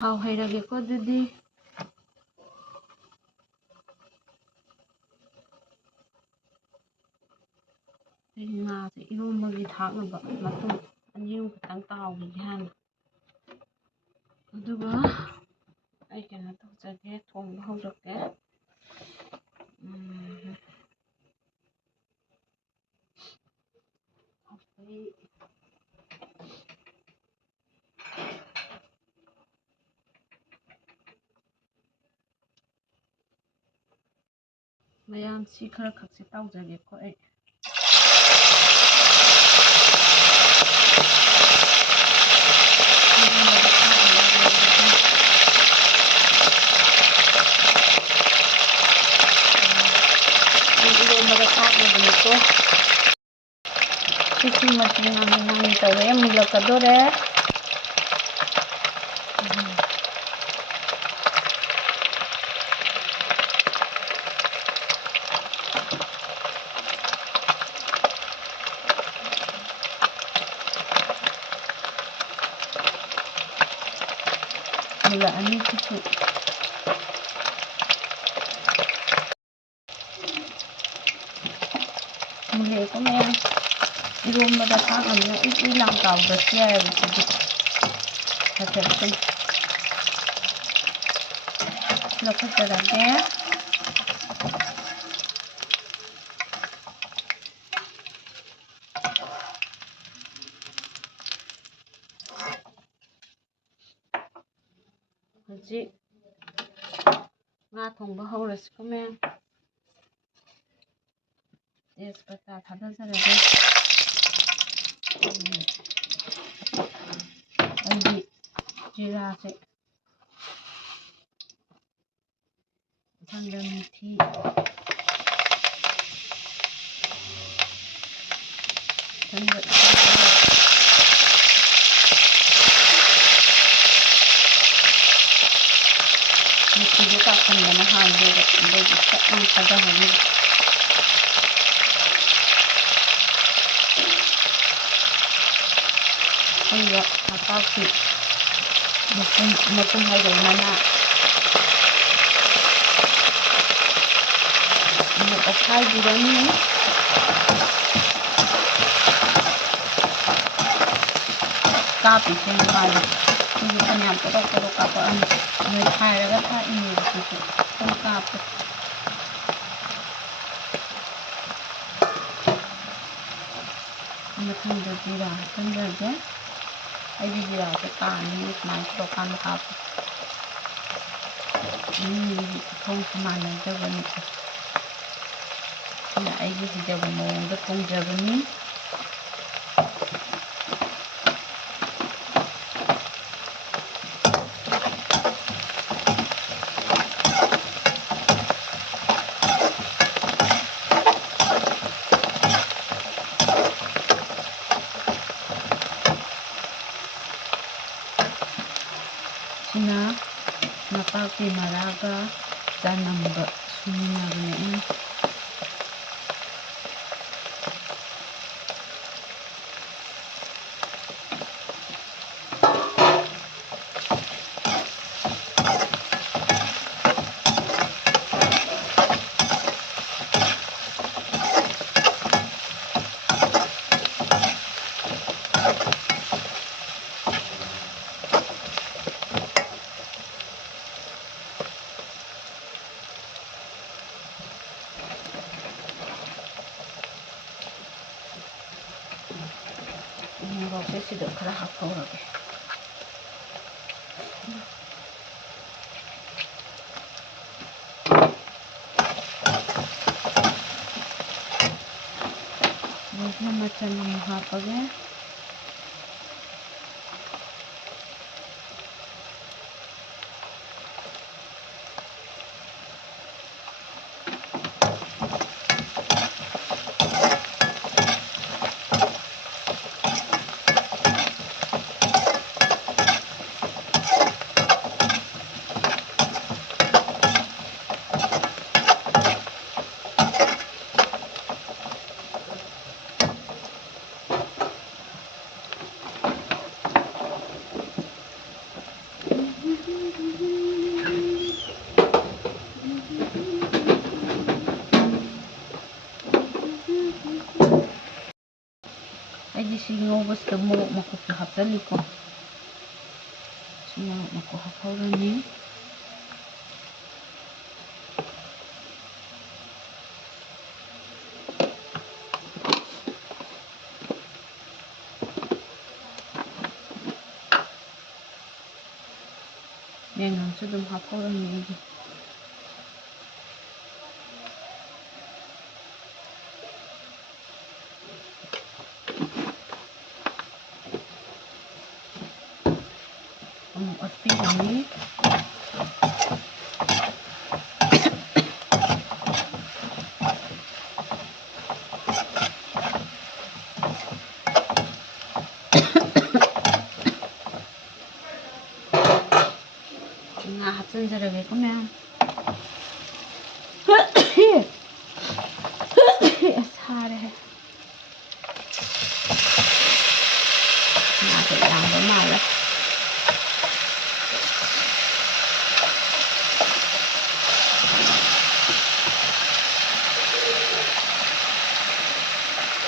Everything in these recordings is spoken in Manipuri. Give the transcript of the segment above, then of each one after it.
ꯊꯥꯎ ꯍꯩꯔꯒꯦꯀꯣ ꯑꯗꯨꯗꯤ ꯑꯩ ꯉꯥꯁꯦ ꯏꯔꯣꯟꯕꯒꯤ ꯊꯥꯛꯅꯕ ꯃꯇꯨꯡ ꯑꯅꯤꯃꯨꯛ ꯈꯤꯇꯪ ꯇꯥꯎꯈꯤꯒꯦ ꯍꯥꯟꯅ ꯑꯗꯨꯒ ꯑꯩ ꯀꯩꯅꯣ ꯇꯧꯖꯒꯦ ꯊꯣꯡꯕ ꯍꯧꯔꯛꯀꯦ ꯃꯌꯥꯝ ꯁꯤ ꯈꯔ ꯈꯛꯁꯤ ꯇꯧꯖꯒꯦꯀꯣ ꯑꯩ 이런 하고 치킨 맛이 나는 ꯇꯧꯔꯦ ꯃꯨꯜꯂꯛꯀꯗꯣꯔꯦ ꯃꯨꯜꯂꯛꯑꯅꯤ ꯁꯤꯁꯨ ꯃꯨꯜꯂꯛꯑꯦꯀꯣ ꯃꯌꯥꯝ 이런마다 닦으면 일랑가보다 씌어야지 이렇게 좀 넣어주라게 그지 ꯉꯥ ꯊꯣꯡꯕ ꯍꯧꯔꯁꯤ 그러면 तेजपत्ता ꯊꯥꯗꯖꯔꯒꯦ ꯑꯩꯗꯤ ꯖꯤꯔꯥꯁꯦ ꯃꯊꯪꯗ ꯃꯤꯊꯤ 미치게 깎으면 하는데 이제 조금 가져가면 이거 아까지 몇 하고 얼마나 이거 엇갈지려니 까비 생각이 이거 그냥 또록또록 까고 물 타려가 타 있는 거 좀 까고 मथंग जीरा हंजरगे अभी जीरा से कानी इतना तो कान काप थोंग समान जबनी अगी जब मोंग थोंग जबनी नापाकी मरागा जानंब सुमिनागने 이거 खरा 하고라게 이거 맞춰는 하고게 ꯑꯩꯗꯤ ꯁꯤ ꯉꯧꯕꯁꯤꯗ ꯃꯣꯔꯣꯛ ꯃꯀꯨꯞꯁꯨ ꯍꯥꯞꯆꯜꯂꯤꯀꯣ ꯁꯤ ꯃꯣꯔꯣꯛ ꯃꯀꯨꯞ ꯍꯥꯞꯍꯧꯔꯅꯤ ꯌꯥꯏꯉꯪꯁꯨ ꯑꯗꯨꯝ ꯍꯥꯞꯍꯧꯔꯅꯤ ꯑꯩꯗꯤ ꯑꯃꯨꯛ ꯑꯣꯠꯄꯤꯔꯅꯤ ꯉꯥ ꯍꯥꯞꯆꯤꯟꯖꯔꯒꯦꯀꯣ ꯃꯌꯥꯝ ꯁꯥꯔꯦ ꯉꯥꯁꯦ ꯌꯥꯝꯕ ꯃꯥꯜꯂꯦ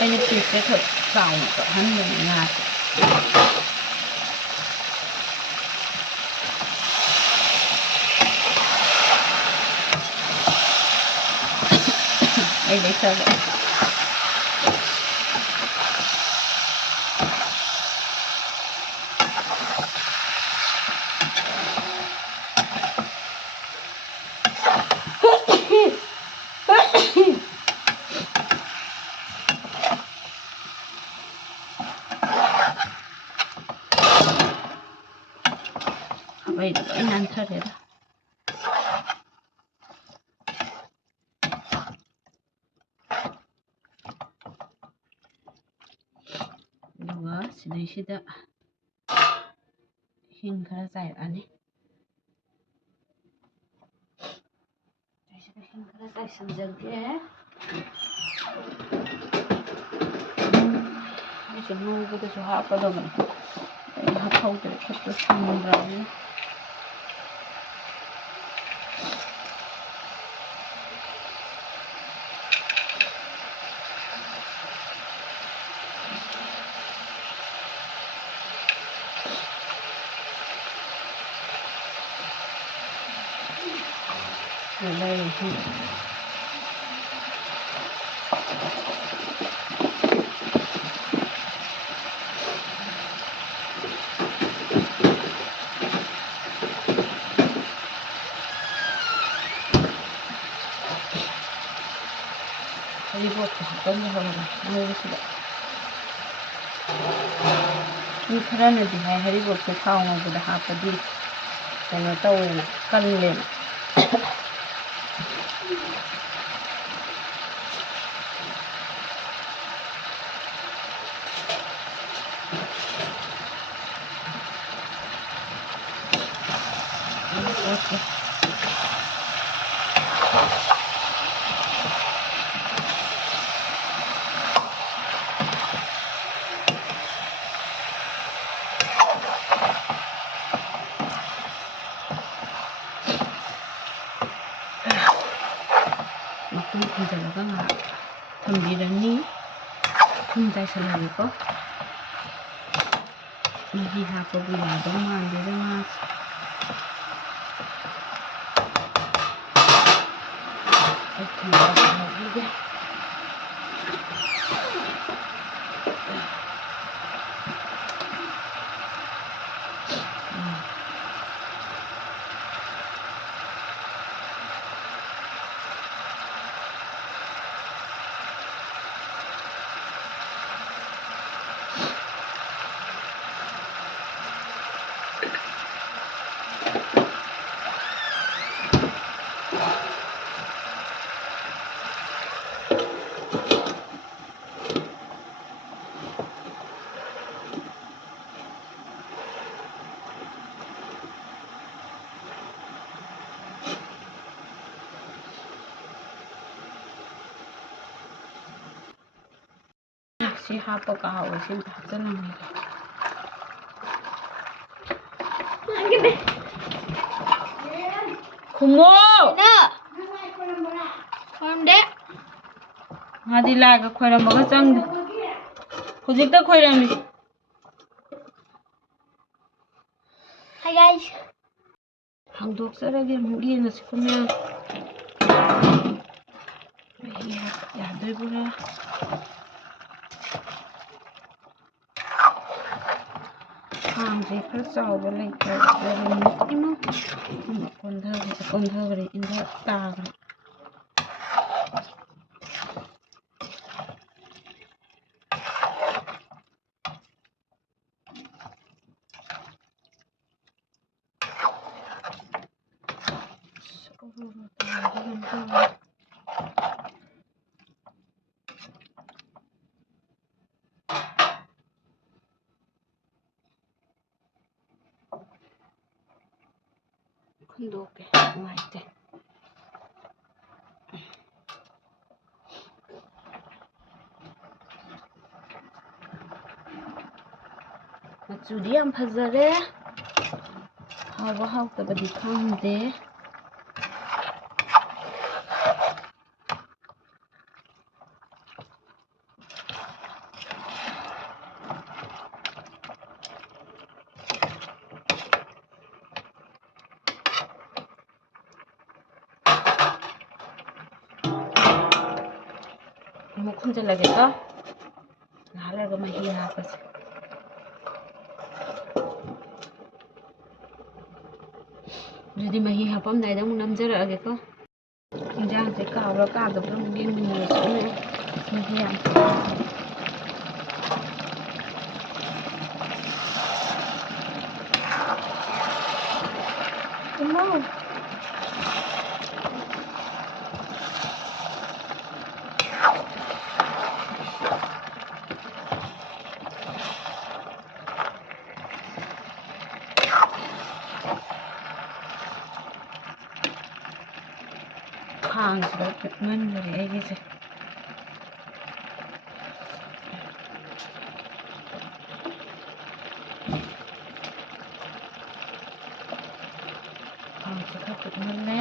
ꯑꯩꯅ ꯄꯤꯁꯁꯦ ꯈꯔ ꯆꯥꯎꯅ ꯀꯛꯍꯟꯕꯅꯤ ꯉꯥꯁꯦ ꯑꯩ ꯂꯩꯊꯔꯦ ꯈꯥꯕꯩꯗꯣ ꯂꯣꯏ ꯅꯥꯟꯊꯔꯦꯗ ꯑꯗꯨꯒ ꯁꯤꯗꯩꯁꯤꯗ ꯍꯤꯡ ꯈꯔ ꯆꯥꯏꯔꯛꯑꯅꯤ ꯁꯤꯗ ꯍꯤꯡ ꯈꯔ ꯆꯥꯏꯁꯤꯟꯖꯒꯦ ꯑꯩꯁꯦ ꯉꯧꯕꯗꯁꯨ ꯍꯥꯞꯀꯗꯕꯅꯤ ꯑꯩ ꯍꯥꯞꯍꯧꯗ꯭ꯔꯦ ꯈꯨꯠꯇꯣ ꯁꯪꯗ꯭ꯔꯕꯅꯤꯅ ꯂꯩꯔꯤꯁꯤ ꯍꯩꯔꯤꯕꯣꯞꯁꯨ ꯍꯥꯞꯆꯤꯟꯖꯍꯧꯔꯦ ꯉꯧꯕꯁꯤꯗ ꯃꯤ ꯈꯔꯅꯗꯤ ꯍꯥꯏ ꯍꯩꯔꯤꯕꯣꯞꯁꯦ ꯊꯥꯎ ꯉꯧꯕꯗ ꯍꯥꯞꯄꯗꯤ ꯀꯩꯅꯣ ꯇꯧꯋꯦꯅ ꯀꯜꯂꯦꯅ ꯑꯣꯠꯀꯦ ꯃꯈꯨꯝ ꯈꯨꯝꯖꯤꯜꯂꯒ ꯉꯥꯏꯍꯥꯛ ꯊꯝꯕꯤꯔꯅꯤ ꯊꯨꯝ ꯆꯥꯏꯁꯤꯜꯂꯒꯦꯀꯣ ꯃꯍꯤ ꯍꯥꯞꯄꯕꯨ ꯌꯥꯗꯧ ꯃꯥꯟꯗꯦꯗ ꯉꯥꯁꯦ ꯑꯩ ꯊꯨꯝ ꯆꯥꯏꯁꯤꯜꯂꯈꯤꯒꯦ ꯁꯤ ꯍꯥꯞꯄ ꯀꯥꯎꯋꯦ ꯁꯤ ꯑꯝꯇ ꯍꯥꯞꯆꯤꯜꯂꯝꯒꯦ ꯈꯨꯝꯃꯣ ꯈꯣꯏꯔꯝꯗꯦ ꯃꯥꯗꯤ ꯂꯥꯏꯒ ꯈꯣꯏꯔꯝꯃꯒ ꯆꯪꯗꯦ ꯍꯧꯖꯤꯛꯇ ꯈꯣꯏꯔꯝꯃꯤ Hi guys. ꯍꯥꯡꯗꯣꯛꯆꯔꯒꯦ ꯑꯃꯨꯛ ꯌꯦꯡꯉꯁꯤꯀꯣ ꯃꯌꯥꯝ ꯌꯥꯗꯣꯏꯕ꯭ꯔꯥ ꯈꯥꯡꯁꯦ ꯈꯔ ꯆꯥꯎꯕ ꯂꯩꯇ꯭ꯔꯦ ꯀꯣꯟꯊꯈ꯭ꯔꯦ ꯏꯟꯊ ꯇꯥꯈ꯭ꯔꯦ ꯈꯨꯟꯗꯣꯛꯀꯦ ꯅꯨꯡꯉꯥꯏꯇꯦ ꯃꯆꯨꯗꯤ ꯌꯥꯝ ꯐꯖꯔꯦ ꯍꯥꯎꯕ ꯍꯥꯎꯇꯕꯗꯤ ꯈꯪꯗꯦ ꯑꯃꯨꯛ ꯈꯨꯝꯖꯤꯜꯂꯒꯦꯀꯣ ꯉꯥꯏꯍꯥꯛ ꯂꯩꯔꯒ ꯃꯍꯤ ꯍꯥꯞꯄꯁꯦ ꯑꯗꯨꯗꯤ ꯃꯍꯤ ꯍꯥꯞꯄꯝꯗꯥꯏꯗ ꯑꯃꯨꯛ ꯅꯝꯖꯔꯛꯑꯒꯦꯀꯣ ꯏꯟꯖꯥꯡꯁꯦ ꯀꯥꯎꯕ꯭ꯔꯥ ꯀꯥꯗꯕ꯭ꯔꯥ ꯑꯃꯨꯛ ꯌꯦꯡꯃꯤꯟꯅꯔꯁꯤ ꯃꯍꯤ ꯌꯥꯝ ꯈꯥꯡꯁꯤꯗ ꯄꯤꯛꯃꯟꯈꯔꯦ ꯑꯩꯒꯤꯁꯦ ꯈꯥꯡꯁꯤ ꯈꯔ ꯄꯤꯛꯃꯜꯂꯦ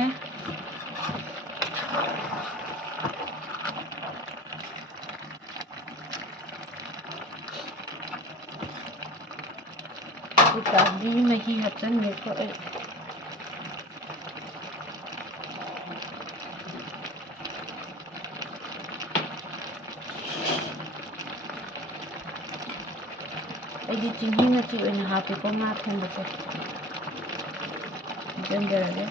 ꯎꯇꯥꯕꯤ ꯃꯍꯤ ꯍꯥꯞꯆꯟꯒꯦꯀꯣ ꯑꯩ ꯑꯩꯗꯤ ꯆꯦꯡꯍꯤ ꯃꯆꯤ ꯑꯣꯏꯅ ꯍꯥꯞꯄꯦꯀꯣ ꯉꯥ ꯊꯣꯡꯕꯁꯦ ꯍꯥꯞꯆꯟꯖꯔꯒꯦ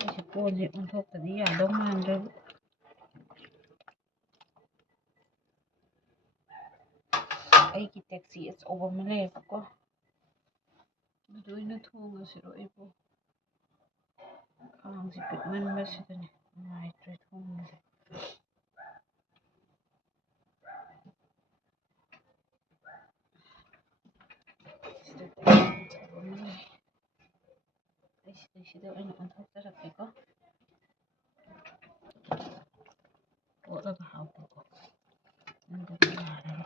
ꯑꯩꯁꯦ ꯀꯣꯟꯁꯦ ꯑꯣꯟꯊꯣꯛꯇꯗꯤ ꯌꯥꯗꯧ ꯃꯥꯟꯗ꯭ꯔꯕ ꯑꯩꯒꯤ ꯇꯦꯛꯁꯤ ꯑꯆꯧꯕ ꯑꯃ ꯂꯩꯌꯦꯕꯀꯣ ꯑꯗꯨ ꯑꯣꯏꯅ ꯊꯣꯡꯉꯁꯤꯔꯣ ꯑꯩꯕꯨ ꯈꯥꯡꯁꯦ ꯄꯤꯛꯃꯟꯕꯁꯤꯗꯅꯦ ꯅꯨꯡꯉꯥꯏꯇ꯭ꯔꯦ ꯊꯣꯡꯕꯁꯦ ꯁꯤꯗ ꯑꯣꯏꯅ ꯑꯣꯟꯊꯣꯛꯆꯔꯛꯀꯦꯀꯣ ꯑꯣꯠꯂꯒ ꯍꯥꯞꯄꯀꯣ ꯑꯗꯨꯗꯤ ꯌꯥꯔꯅꯤ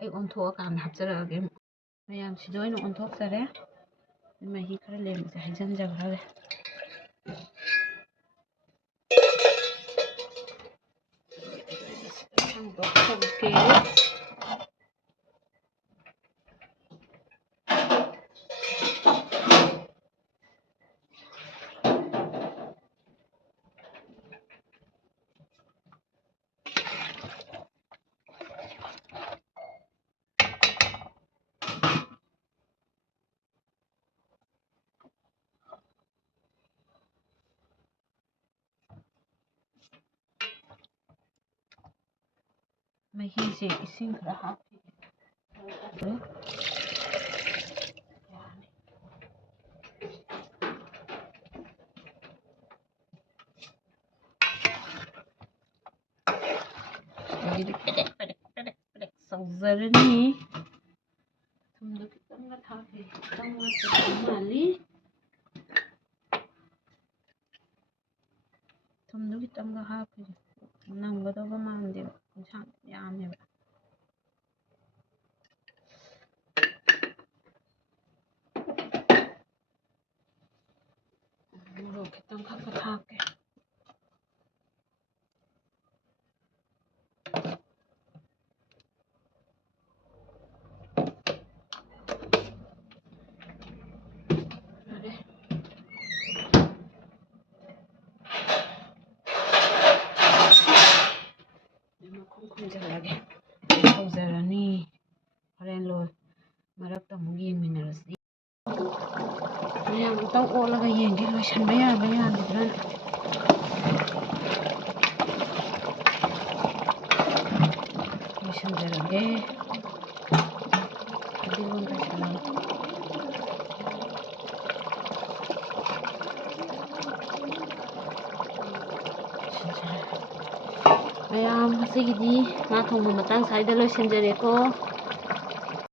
ꯑꯩ ꯑꯣꯟꯊꯣꯛꯑꯀꯥꯟꯗ ꯍꯥꯞꯆꯔꯛꯑꯒꯦ ꯃꯌꯥꯝꯁꯤꯗ ꯑꯣꯏꯅ ꯑꯣꯟꯊꯣꯛꯆꯔꯦ ꯃꯍꯤ ꯈꯔ ꯂꯦꯝꯕꯁꯦ ꯍꯩꯖꯤꯟꯖꯈ꯭ꯔꯒꯦ ꯃꯍꯤꯁꯦ ꯏꯁꯤꯡ ꯈꯔ ꯍꯥꯞꯄꯤ ꯑꯗꯒꯤꯗꯤ ꯄꯦꯗꯦꯛ ꯄꯦꯗꯦꯛ ꯄꯦꯗꯦꯛ ꯄꯦꯗꯦꯛ ꯁꯧꯖꯔꯅꯤ ꯊꯨꯝꯗꯣ ꯈꯤꯇꯪꯒ ꯊꯥꯛꯀꯦ ꯈꯤꯇꯪ ꯋꯥꯠꯄ ꯃꯥꯜꯂꯤ ꯊꯨꯝꯗꯣ ꯈꯤꯇꯪꯒ ꯍꯥꯞꯀꯦ ꯅꯝꯒꯗꯧꯕ ꯃꯥꯟꯗꯦꯕ ꯏꯟꯁꯥꯡ ꯌꯥꯝꯃꯦꯕ ꯃꯣꯔꯣꯛ khitang khắc thake lagi ꯍꯧꯖꯔꯅꯤ ꯍꯣꯔꯦꯟ ꯂꯣꯏ ꯃꯔꯛꯇ ꯑꯃꯨꯛ ꯌꯦꯡꯃꯤꯟꯅꯔꯁꯤ ꯃꯌꯥꯝ ꯑꯃꯇꯪ ꯑꯣꯠꯂꯒ ꯌꯦꯡꯒꯦ ꯂꯣꯏꯁꯟꯕ ꯌꯥꯕ ꯌꯥꯒꯗ꯭ꯔꯥ ꯂꯣꯏꯁꯟꯖꯔꯒꯦ ꯐꯗꯤꯒꯣꯝ ꯇꯥꯏꯁꯜꯂꯒ ꯃꯌꯥꯝ ꯉꯁꯤꯒꯤꯗꯤ ꯉꯥ ꯊꯣꯡꯕ ꯃꯇꯥꯡ ꯁ꯭ꯋꯥꯏꯗ ꯂꯣꯏꯁꯤꯟꯖꯔꯦꯀꯣ